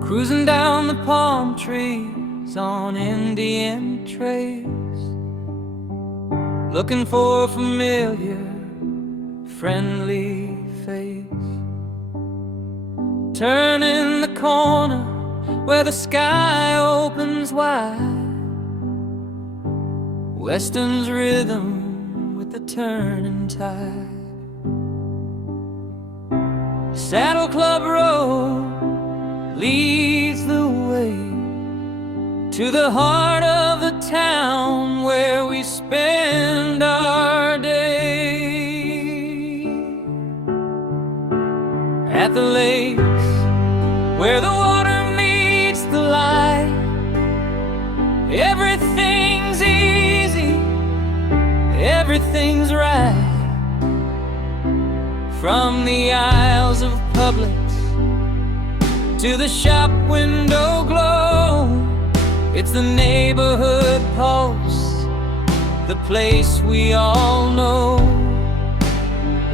Cruising down the palm trees on Indian trails, looking for a familiar, friendly face. Turning the corner where the sky opens wide, Weston's rhythm with the turning tide. Saddle Club Road leads the way to the heart of the town where we spend our day. At the lakes where the water meets the light, everything's easy, everything's right. From the aisles of Publix to the shop window glow, it's the neighborhood pulse, the place we all know.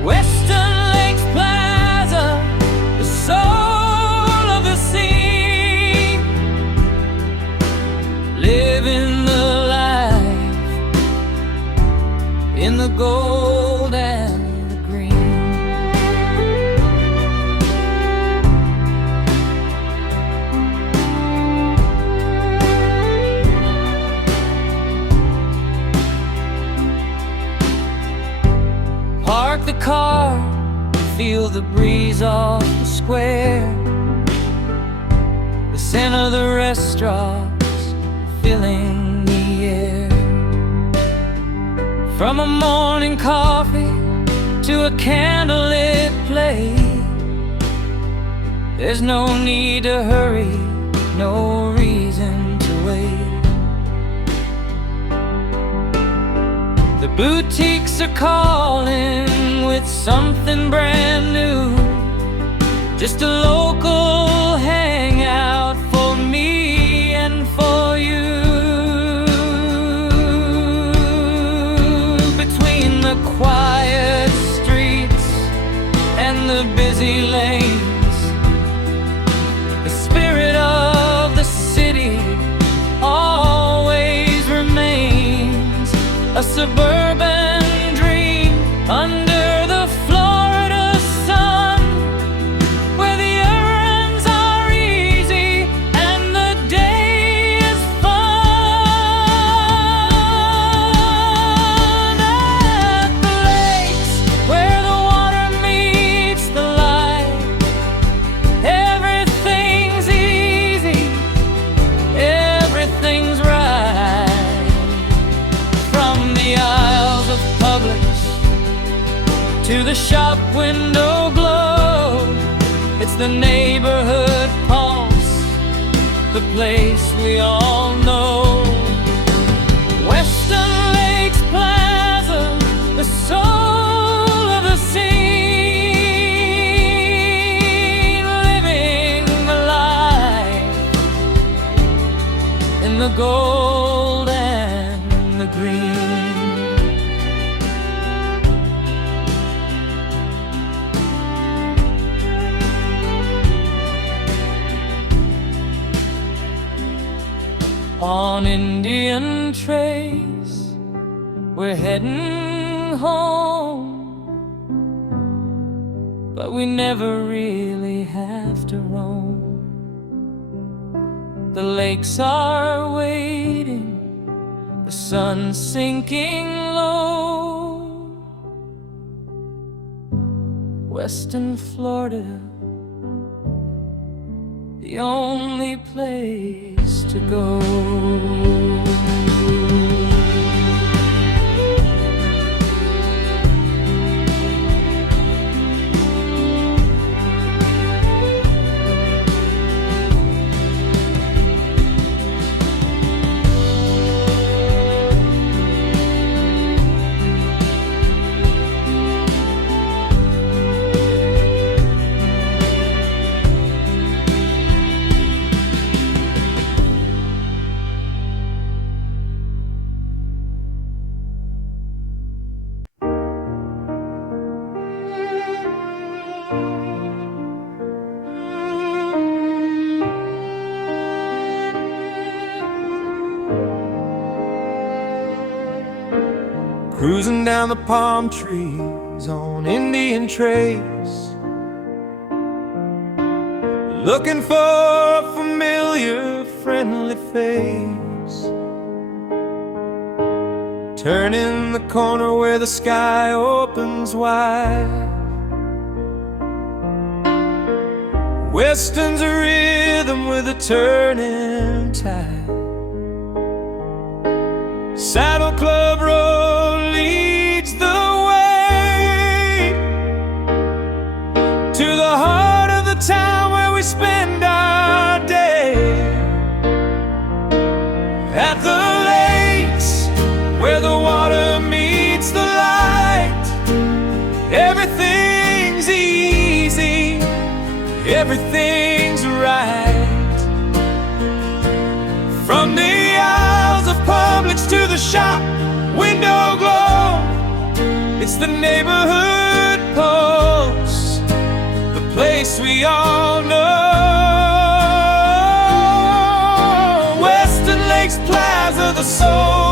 Weston Lakes Plaza, the soul of the scene, living the life in the gold and the green. Park the car, feel the breeze off the square. The scent of the restaurants filling the air. From a morning coffee to a candlelit plate, there's no need to hurry, no reason to wait. The boutiques are calling with something brand new, just a local hangout for me and for you. Between the quiet streets and the busy lanes, the spirit of the city always remains a suburban dream under the Florida sun, where the errands are easy and the day is fun. At the lakes where the water meets the light, everything's easy, everything's right. From the aisles of Publix to the shop window glow, it's the neighborhood pulse, the place we all know. Weston Lakes Plaza, the soul of the scene, living the life in the gold and the green. On Indian trace, we're heading home, but we never really have to roam. The lakes are waiting, the sun's sinking low. Weston Florida, the only place to go. cruising down the palm trees on Indian trails, looking for a familiar, friendly face. Turning the corner where the sky opens wide, Weston's a rhythm with a turning tide. Saddle Club Road leads the way to the heart of the town where we spend our day. At the lakes where the water meets the light, everything's easy, everything's right. From the aisles of Publix to the shop window glow, it's the neighborhood pulse, the place we all know. Weston Lakes Plaza, the soul